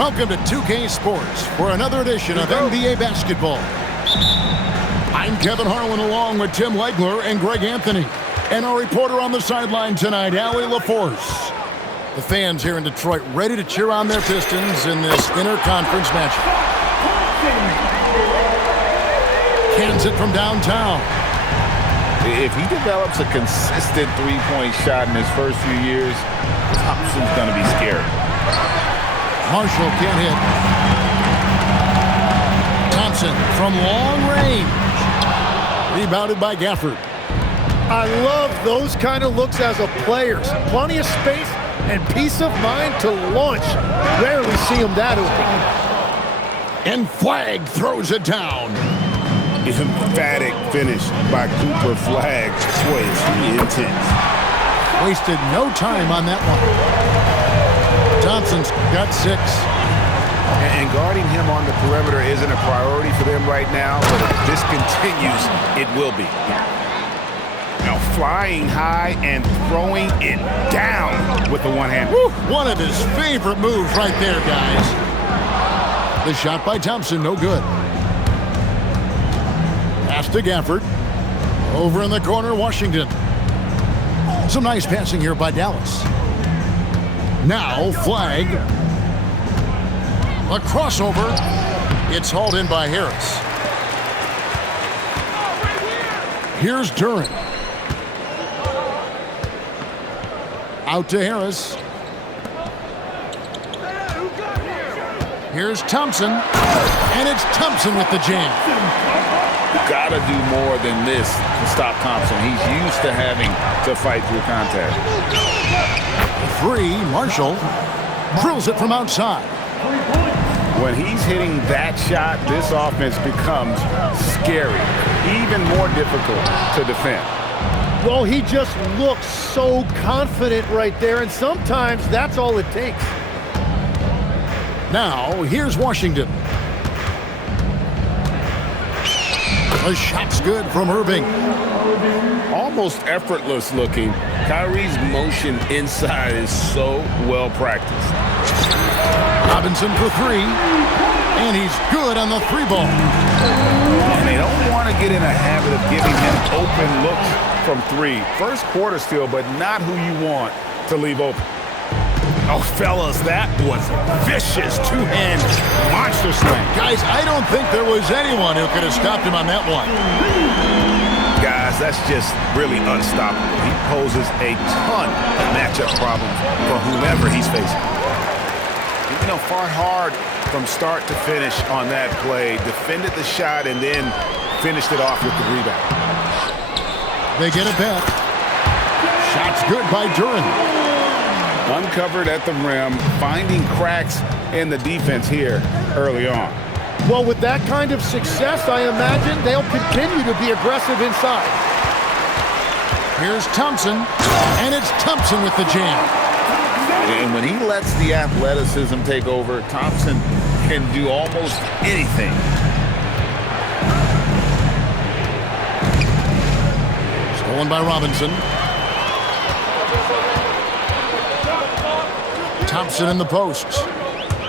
Welcome to 2K Sports for another edition of NBA basketball. I'm Kevin Harlan along with Tim Legler and Greg Anthony. And our reporter on the sideline tonight, Allie LaForce. The fans here in Detroit ready to cheer on their Pistons in this interconference matchup. Cans it from downtown. If he develops a consistent three-point shot in his first few years, Thompson's going to be scary. Marshall can't hit. Thompson from long range. Rebounded by Gafford. I love those kind of looks as a player. Plenty of space and peace of mind to launch. Rarely see him that open. And Flagg throws it down. Emphatic finish by Cooper Flagg. Boy, is he intense. Wasted no time on that one. Thompson's got 6. And guarding him on the perimeter isn't a priority for them right now, but if this continues, it will be. Now flying high and throwing it down with the one hand. Woo, one of his favorite moves right there, guys. The shot by Thompson, no good. Pass to Gafford. Over in the corner, Washington. Some nice passing here by Dallas. Now Flagg. A crossover. It's hauled in by Harris. Here's Duren. Out to Harris. Here's Thompson. And it's Thompson with the jam. Got to do more than this to stop Thompson. He's used to having to fight through contact. 3, Marshall drills it from outside. When he's hitting that shot, this offense becomes scary, even more difficult to defend. Well, he just looks so confident right there, and sometimes that's all it takes. Now, here's Washington. The shot's good from Irving. Almost effortless looking. Kyrie's motion inside is so well practiced. Robinson for 3. And he's good on the 3 ball. And they don't want to get in a habit of giving him open looks from 3. First quarter still, but not who you want to leave open. Oh, fellas, that was vicious two-hand monster slam. Guys, I don't think there was anyone who could have stopped him on that one. Guys, that's just really unstoppable. He poses a ton of matchup problems for whomever he's facing. You know, fought hard from start to finish on that play, defended the shot, and then finished it off with the rebound. They get it back. Shot's good by Duren. Uncovered at the rim, finding cracks in the defense here early on. Well, with that kind of success, I imagine they'll continue to be aggressive inside. Here's Thompson, and it's Thompson with the jam. And when he lets the athleticism take over, Thompson can do almost anything. Stolen by Robinson. Thompson in the posts.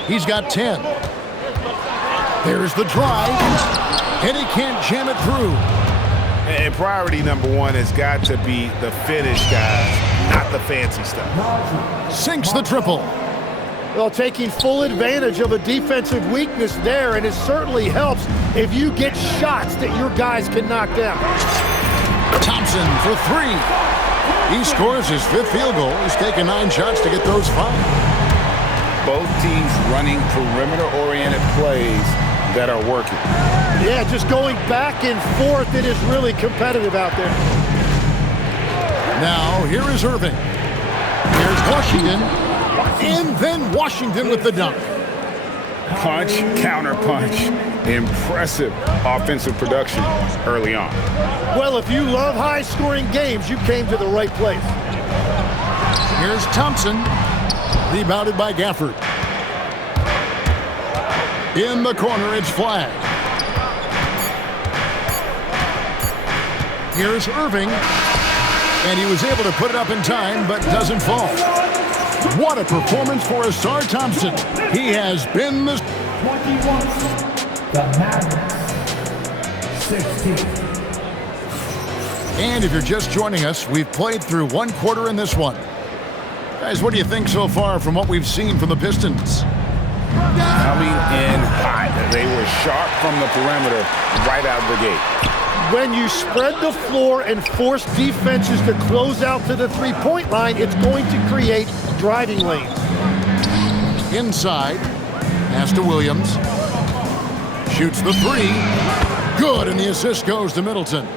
He's got 10. There's the drive. And he can't jam it through. And priority number 1 has got to be the finish, guys, not the fancy stuff. Sinks the triple. Well, taking full advantage of a defensive weakness there, and it certainly helps if you get shots that your guys can knock down. Thompson for 3. He scores his 5th field goal. He's taken 9 shots to get those 5. Both teams running perimeter-oriented plays that are working. Yeah, just going back and forth, it is really competitive out there. Now, here is Irving. Here's Washington. And then Washington with the dunk. Punch, counter punch. Impressive offensive production early on. Well, if you love high-scoring games, you came to the right place. Here's Thompson. Rebounded by Gafford. In the corner, it's Flagg. Here's Irving. And he was able to put it up in time, but doesn't fall. What a performance for Ausar Thompson. He has been the 21, the Mavericks. 16. And if you're just joining us, we've played through one quarter in this one. Guys, what do you think so far from what we've seen from the Pistons? Coming in hot. They were sharp from the perimeter right out of the gate. When you spread the floor and force defenses to close out to the three-point line, it's going to create driving lanes. Inside, pass to Williams. Shoots the three. Good, and the assist goes to Middleton.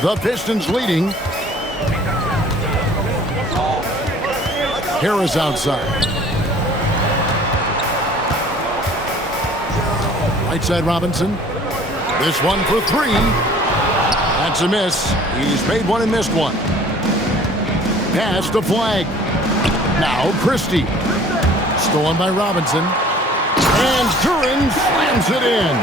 The Pistons leading. Harris outside. Right side Robinson. This one for three. That's a miss. He's made one and missed one. Pass to Flag. Now Christie. Stolen by Robinson. And Duran slams it in.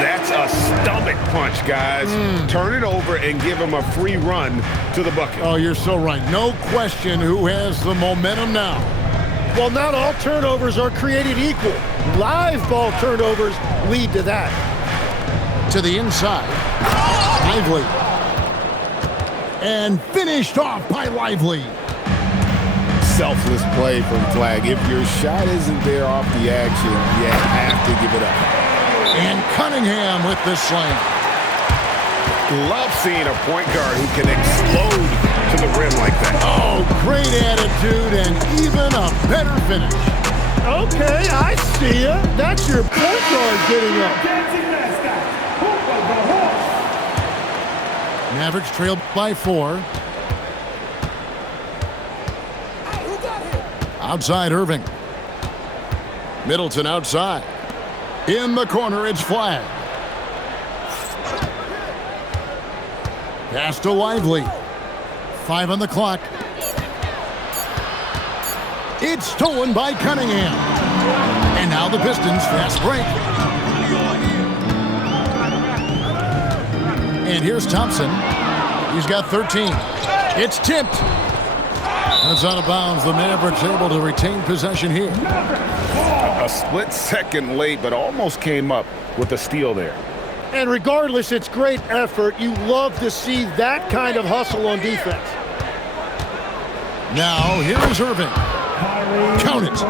That's a stomach punch, guys. Turn it over and give him a free run to the bucket. Oh, you're so right. No question who has the momentum now. Well, not all turnovers are created equal. Live ball turnovers lead to that. To the inside. Lively. And finished off by Lively. Selfless play from Flag. If your shot isn't there off the action, you have to give it up. And Cunningham with the slam. Love seeing a point guard who can explode to the rim like that. Oh, great attitude and even a better finish. Okay, I see ya. That's your point guard getting up. Mavericks trailed by 4. Outside Irving. Middleton outside. In the corner, it's Flag. Pass to Lively. 5 on the clock. It's stolen by Cunningham. And now the Pistons fast break. And here's Thompson. He's got 13. It's tipped. And it's out of bounds. The Mavericks able to retain possession here. A split second late, but almost came up with a steal there. And regardless, it's great effort. You love to see that kind of hustle on defense. Now, here is Irving. Count it.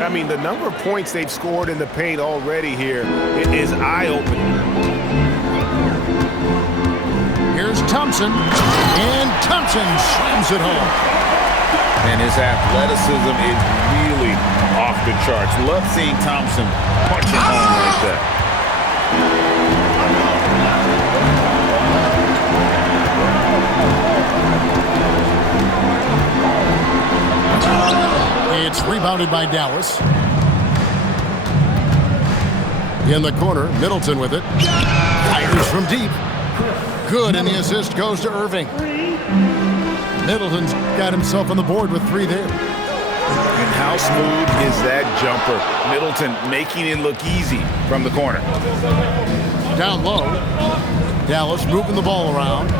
I mean, the number of points they've scored in the paint already here is eye-opening. Here's Thompson. And Thompson slams it home. And his athleticism is really off the charts. Love seeing Thompson punching home like that. It's rebounded by Dallas. In the corner, Middleton with it. Fires from deep. Good, and the assist goes to Irving. Middleton's got himself on the board with 3 there. And how smooth is that jumper? Middleton making it look easy from the corner. Down low. Dallas moving the ball around.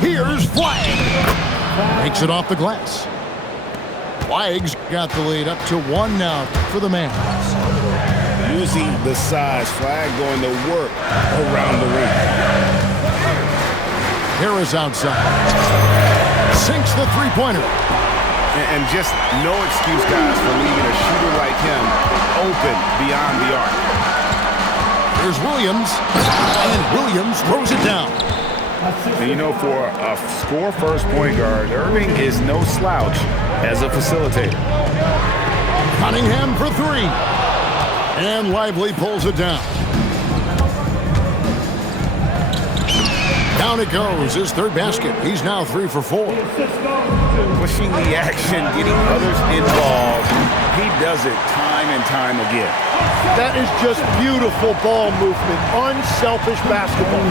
Here's Flag. Makes it off the glass. Flag's got the lead up to 1 now for the Mavs. Using the size, Flag going to work around the rim. Harris outside. Sinks the three-pointer. And just no excuse, guys, for leaving a shooter like him open beyond the arc. Here's Williams. And Williams throws it down. And you know, for a score-first point guard, Irving is no slouch as a facilitator. Cunningham for 3. And Lively pulls it down. Down it goes. His 3rd basket. He's now 3 for 4. Pushing the action, getting others involved. He does it time and time again. That is just beautiful ball movement. Unselfish basketball.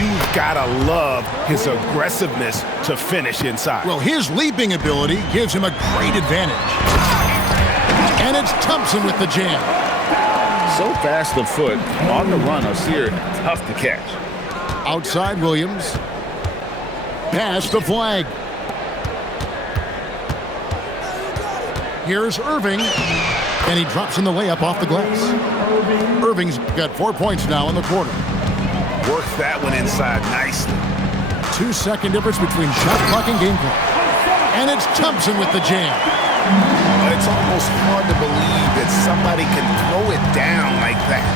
You've got to love his aggressiveness to finish inside. Well, his leaping ability gives him a great advantage. And it's Thompson with the jam. So fast of foot, on the run, Osir, tough to catch. Outside Williams. Pass to Flag. Here's Irving, and he drops in the layup off the glass. Irving's got 4 points now in the quarter. Works that one inside nicely. 2-second difference between shot clock and game clock. And it's Thompson with the jam. It's almost hard to believe that somebody can throw it down like that.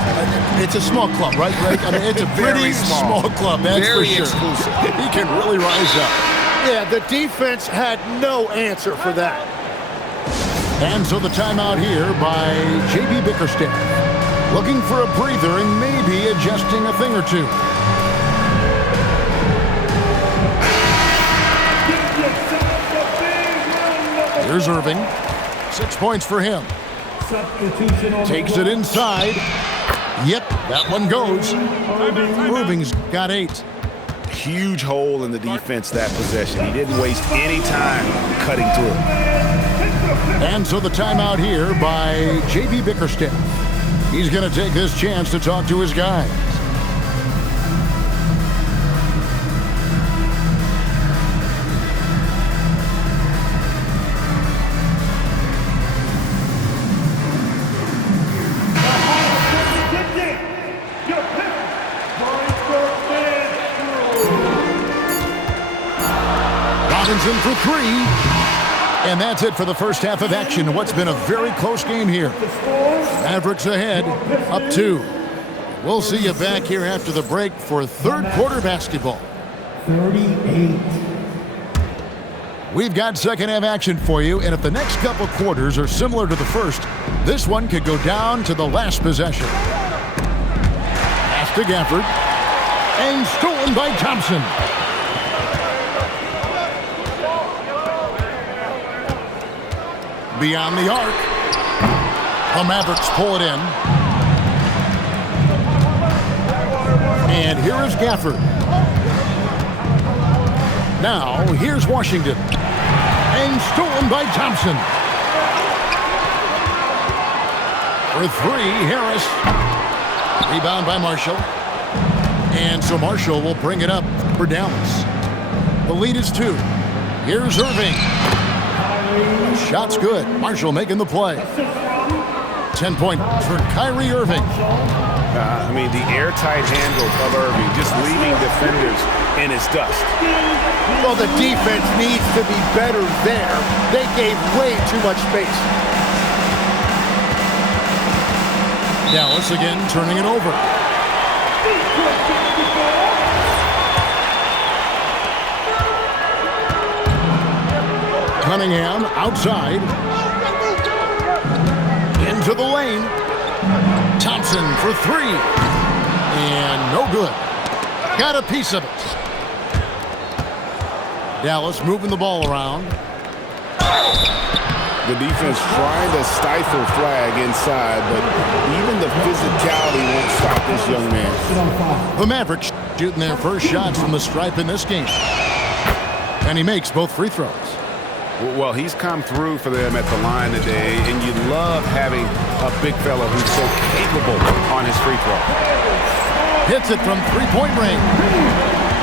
It's a small club, right, Greg? I mean, it's a pretty small club, that's for sure. Exclusive. He can really rise up. Yeah, the defense had no answer for that. And so the timeout here by J.B. Bickerstaff. Looking for a breather and maybe adjusting a thing or two. Here's Irving. 6 points for him. Takes it inside. Yep, that one goes. Irving's got 8. Huge hole in the defense that possession. He didn't waste any time cutting through. And so the timeout here by J.B. Bickerstaff. He's going to take this chance to talk to his guys. Robinson for 3. And that's it for the first half of action. What's been a very close game here. Mavericks ahead, up 2. We'll see you back here after the break for third quarter basketball. 38. We've got second half action for you, and if the next couple quarters are similar to the first, this one could go down to the last possession. Pass to Gafford, and stolen by Thompson. Beyond the arc. The Mavericks pull it in. And here is Gafford. Now, here's Washington. And stolen by Thompson. For 3, Harris. Rebound by Marshall. And so Marshall will bring it up for Dallas. The lead is 2. Here's Irving. Shot's good. Marshall making the play. 10 points for Kyrie Irving. I mean, the airtight handle of Irving, just leaving defenders in his dust. Well, the defense needs to be better there. They gave way too much space. Dallas again turning it over. Cunningham outside. Into the lane. Thompson for 3. And no good. Got a piece of it. Dallas moving the ball around. The defense trying to stifle Flag inside, but even the physicality won't stop this young man. The Mavericks shooting their first shots from the stripe in this game. And he makes both free throws. Well, he's come through for them at the line today, and you love having a big fella who's so capable on his free throw. Hits it from three-point range.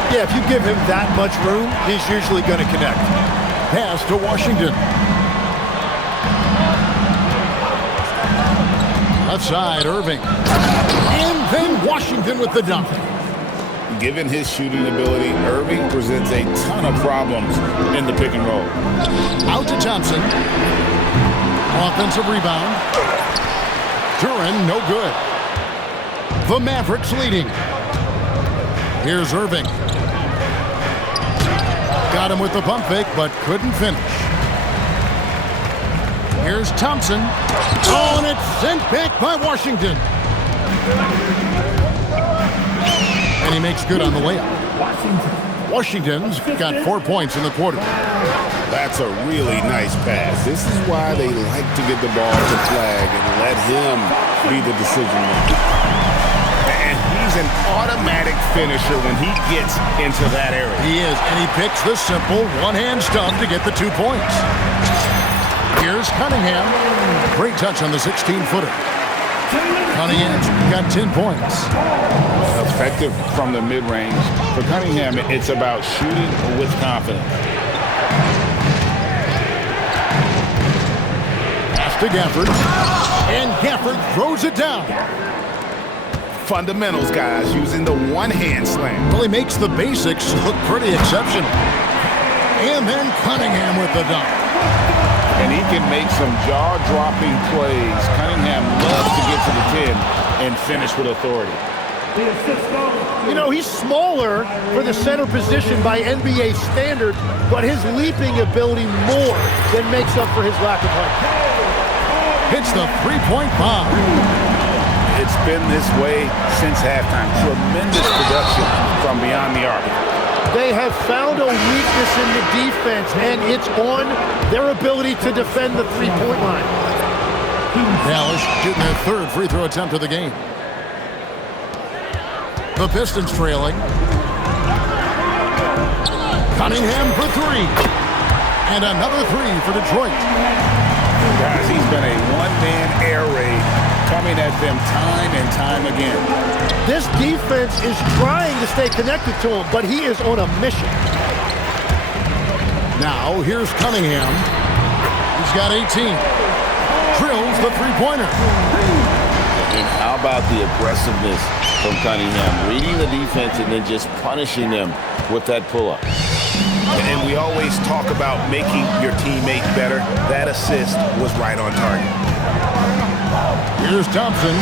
Yeah, if you give him that much room, he's usually going to connect. Pass to Washington. Left side, Irving. And then Washington with the dunk. Given his shooting ability, Irving presents a ton of problems in the pick and roll. Out to Thompson. Offensive rebound. Duran, no good. The Mavericks leading. Here's Irving. Got him with the pump fake, but couldn't finish. Here's Thompson. Oh, and it's sent back by Washington. And he makes good on the layup. Washington's got 4 points in the quarter. That's a really nice pass. This is why they like to get the ball to Flag and let him be the decision maker. And he's an automatic finisher when he gets into that area. He is, and he picks the simple one-hand stuff to get the 2 points. Here's Cunningham. Great touch on the 16-footer. Cunningham's got 10 points. Effective from the mid-range. For Cunningham, it's about shooting with confidence. to Gafford. And Gafford throws it down. Fundamentals, guys, using the one-hand slam. Really makes the basics look pretty exceptional. And then Cunningham with the dunk. And he can make some jaw-dropping plays. Cunningham loves to get to the 10 and finish with authority. You know, he's smaller for the center position by NBA standards, but his leaping ability more than makes up for his lack of height. Hits the three-point bomb. It's been this way since halftime. Tremendous production from beyond the arc. They have found a weakness in the defense, and it's on their ability to defend the three-point line. Dallas shooting their third free throw attempt of the game. The Pistons trailing. Cunningham for three. And another three for Detroit. Guys, he's been a one-man air raid coming at them time and time again. This defense is trying to stay connected to him, but he is on a mission. Now, here's Cunningham. He's got 18. Drills the three-pointer. And how about the aggressiveness from Cunningham? Reading the defense and then just punishing them with that pull-up. And we always talk about making your teammate better. That assist was right on target. Here's Thompson.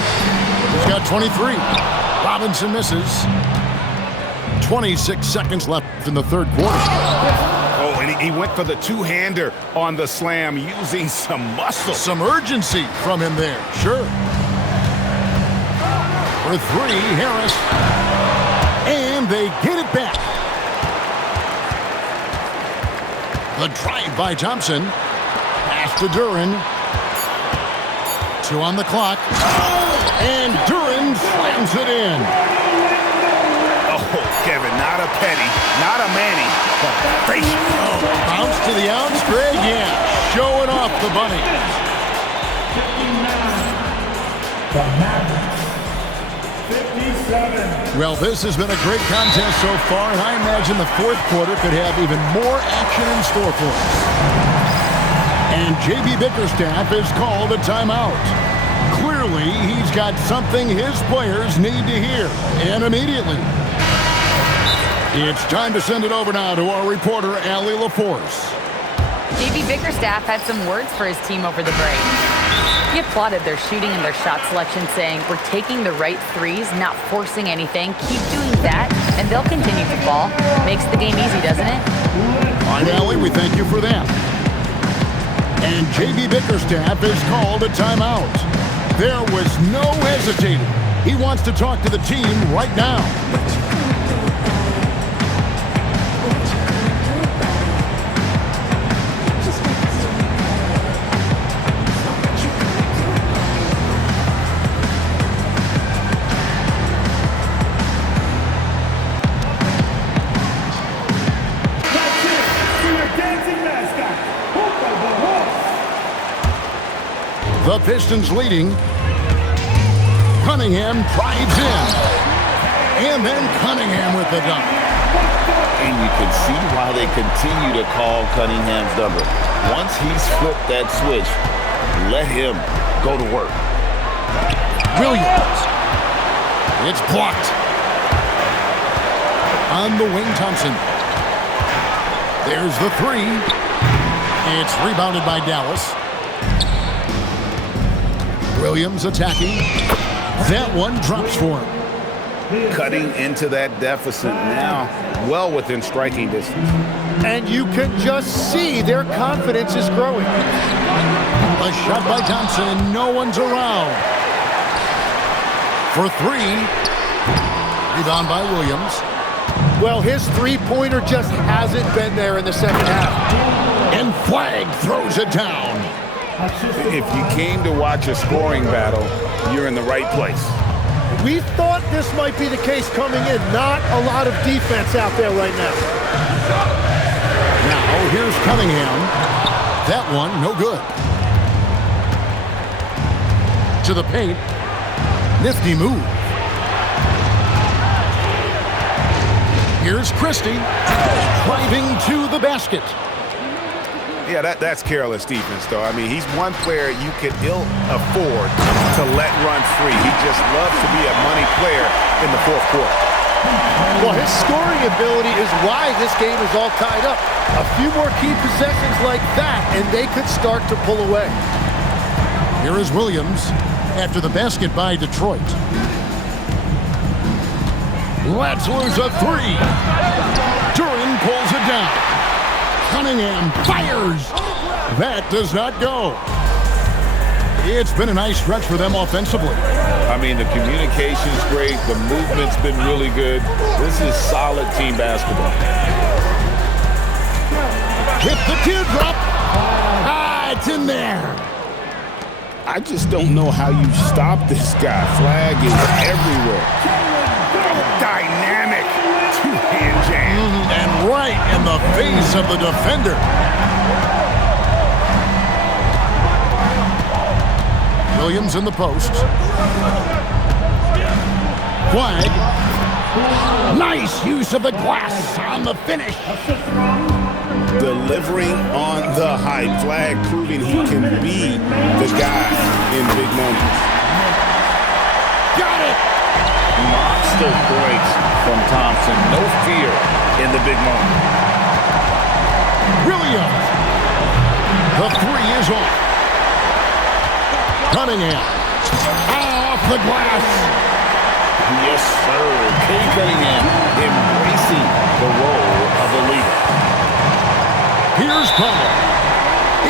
He's got 23. Robinson misses. 26 seconds left in the third quarter. Oh, and he went for the two-hander on the slam using some muscle. Some urgency from him there. Sure. For three, Harris. And they get it back. The drive by Thompson. Pass to Duren. 2 on the clock. And Duren slams it in. Oh, Kevin, not a Petty, not a Manny, but Frazier. Bounce to the outs, Greg, yeah. Showing off the bunny. Well, this has been a great contest so far, and I imagine the fourth quarter could have even more action in store for us. And J.B. Bickerstaff has called a timeout. Clearly, he's got something his players need to hear, and immediately. It's time to send it over now to our reporter, Allie LaForce. J.B. Bickerstaff had some words for his team over the break. He applauded their shooting and their shot selection, saying, "We're taking the right threes, not forcing anything. Keep doing that, and they'll continue to fall." Makes the game easy, doesn't it? All right, Allie, we thank you for that. And J.B. Bickerstaff has called a timeout. There was no hesitating. He wants to talk to the team right now. The Pistons leading. Cunningham drives in. And then Cunningham with the dunk. And you can see why they continue to call Cunningham's number. Once he's flipped that switch, let him go to work. Williams. It's blocked. On the wing, Thompson. There's the three. It's rebounded by Dallas. Williams attacking. That one drops for him. Cutting into that deficit now, well within striking distance. And you can just see their confidence is growing. A shot by Thompson. No one's around. For three. Rebound by Williams. Well, his three-pointer just hasn't been there in the second half. And Flagg throws it down. If you came to watch a scoring battle, you're in the right place. We thought this might be the case coming in. Not a lot of defense out there right now. Now, here's Cunningham. That one, no good. To the paint. Nifty move. Here's Christie. Driving to the basket. Yeah, that's careless defense, though. I mean, he's one player you could ill afford to let run free. He just loves to be a money player in the fourth quarter. Well, his scoring ability is why this game is all tied up. A few more key possessions like that, and they could start to pull away. Here is Williams after the basket by Detroit. Let's lose a three. Duran pulls it down. Cunningham fires. That does not go. It's been a nice stretch for them offensively. I mean, the communication's great. The movement's been really good. This is solid team basketball. Hit the teardrop. It's in there. I just don't know how you stop this guy. Flag is everywhere. Dynamic two-hand jam. And right in the face of the defender. Williams in the post. Flag. Nice use of the glass on the finish. Delivering on the high flag, proving he can be the guy in big moments. Got it. Monster points from Thompson. No fear in the big moment. Williams. The three is off. Cunningham. Off the glass. Yes, sir. Cade Cunningham embracing the role of a leader. Here's Powell.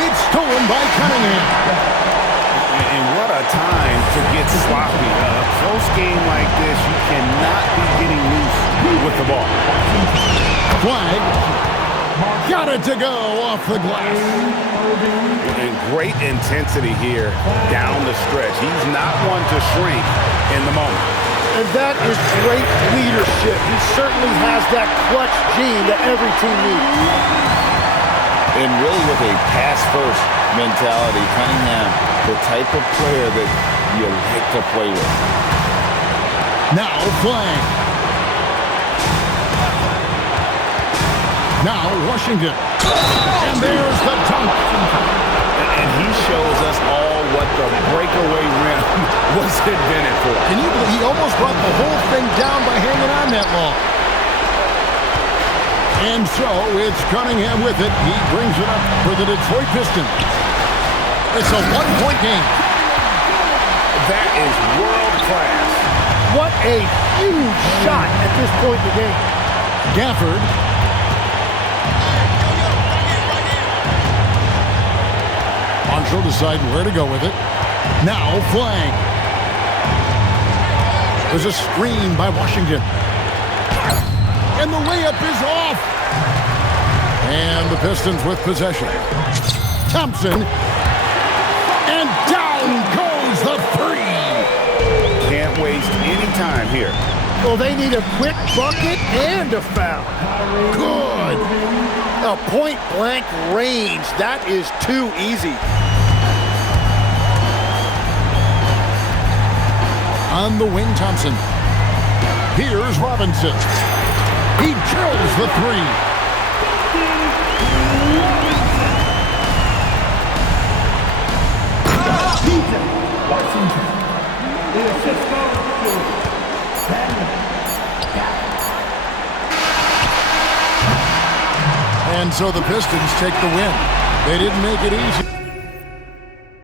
It's stolen by Cunningham. And what a time to get sloppy. A close game like this, you cannot be getting loose with the ball. Flag. Got it to go off the glass. And great intensity here down the stretch. He's not one to shrink in the moment. And that is great leadership. He certainly has that clutch gene that every team needs. And really with a pass-first mentality, Cunningham, the type of player that you like to play with. Now Flag. Now Washington. And there's the dunk. And he shows us all what the breakaway rim was invented for. Can you believe he almost brought the whole thing down by hanging on that long? And so it's Cunningham with it. He brings it up for the Detroit Pistons. It's a one-point game. That is world class. What a huge shot at this point in the game. Gafford. Marshall deciding where to go with it. Now Flag. There's a screen by Washington. And the layup is off. And the Pistons with possession. Thompson. And down goes the three. Can't waste any time here. Well, they need a quick bucket and a foul. Good. A point-blank range. That is too easy. On the wing, Thompson. Here's Robinson. He drills the three. And so the Pistons take the win. They didn't make it easy.